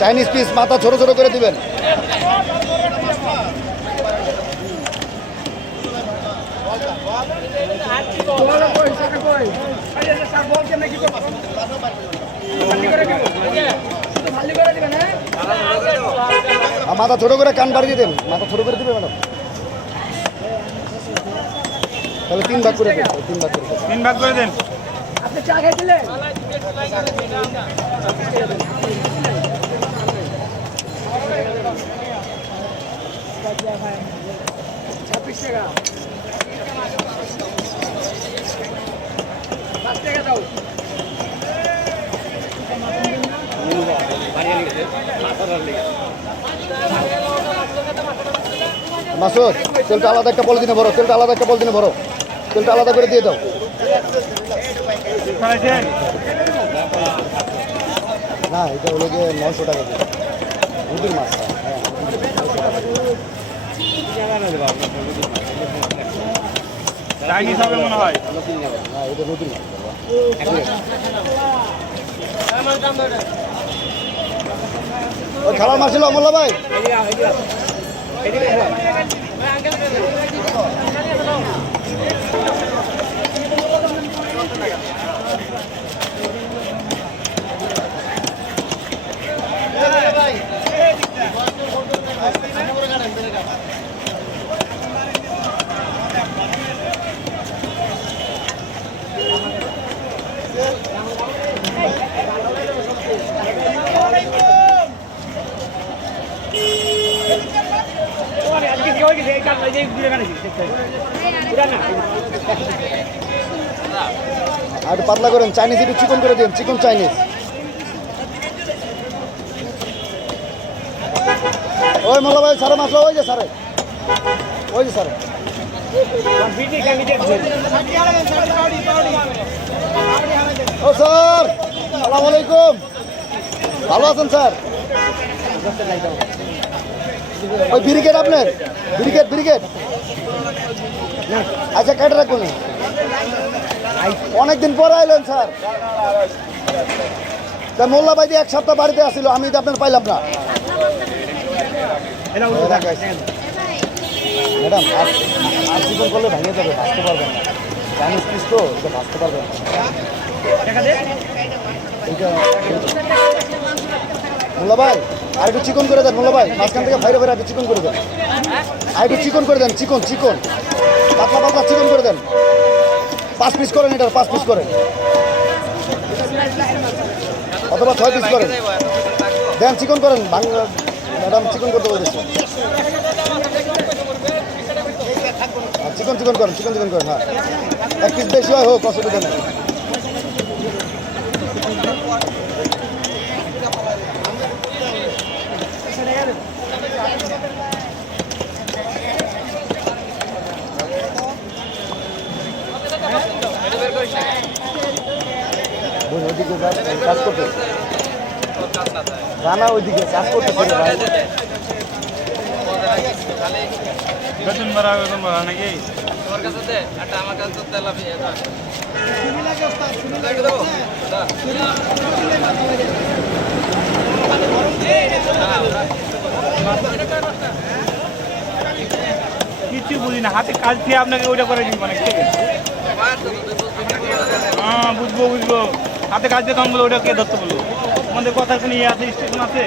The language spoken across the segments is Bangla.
চাইনিজ পিস মাথা ছোট ছোট করে দিবেন। মাথা ছোট করে কান বাড়িয়ে দেন, মাথা ছোট করে দিবে ম্যাডাম। তাহলে 3 ভাগ করে দেন, 3 ভাগ করে দেন, 3 ভাগ করে দেন। আপনি চা খাইছিলেন? মাসুদ তেলটা আলাদা একটা পলিথিনে ভরো, তেলটা আলাদা একটা পলিথিনে ভরো, তেলটা আলাদা করে দিয়ে দাও। না এটা হলো গিয়ে 900 টাকা দিয়ে নদীর মাছটা। হ্যাঁ চাইনিজ হবে মনে হয়। না এটা নদীর মাছ। ওই খালার মাছ ছিল অমল্লা ভাই। আর একটু পাতলা করেন, চাইনিজ একটু চিকন করে দিন, চিকন চাইনিজ। ওই মোল্লা ভাই সারে মাছ, ওই যে সারে, ওই যে সারে। ও স্যার আসসালামু আলাইকুম, ভালো আছেন স্যার? ওই ব্রিগেড আপনার, ব্রিগেড ব্রিগেড আচ্ছা কেটে রাখুন। অনেকদিন পরে আইলেন স্যার। তা মোল্লা ভাই দিয়ে 1 সপ্তাহ বাড়িতে আসছিল, আমি তো আপনার পাইলাম না। ম্যাডাম আর চিকন করলে ভেঙে যাবে, ভাজতে পারবেন না। চাইনিজ পিস তো এটা ভাজতে পারবেন না। মোল্লা ভাই আর একটু চিকন করে দেন, মোল্লা ভাই মাঝখান থেকে বাইরে বাইরে একটু চিকন করে দেন, আর একটু চিকন করে দেন, চিকন চিকন পাতলা পাতলা চিকন করে দেন। 5 পিস করেন, এটার 5 পিস করেন অথবা 6 পিস করেন, দেন চিকন করেন। বাংলা ম্যাডাম চিকন করতে বলেছে, চিকন চিকন করেন, চিকন চিকন করেন। হ্যাঁ 1 পিস বেশি হয় হোক, অসুবিধা নেই। ওইদিকে কাজ করতে রানা, ওইদিকে কাজ করতে বেতন বাড়া নাকি? কিছু বুঝি না, হাতে কাজ দিয়ে আপনাকে ওইটা করে দিই মানে। হ্যাঁ বুঝবো বুঝবো, হাতে কাজ দিয়ে তখন বলো ওইটা কে ধরতে বলবো। আমাদের কথার কোনো ইয়ে আছে, স্টেশন আছে?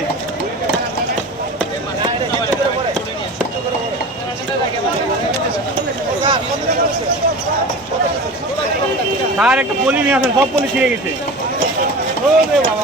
স্যার একটা পলি নিয়ে আসেন, সব পলি ছিঁড়ে গেছে। ও রে বাবা,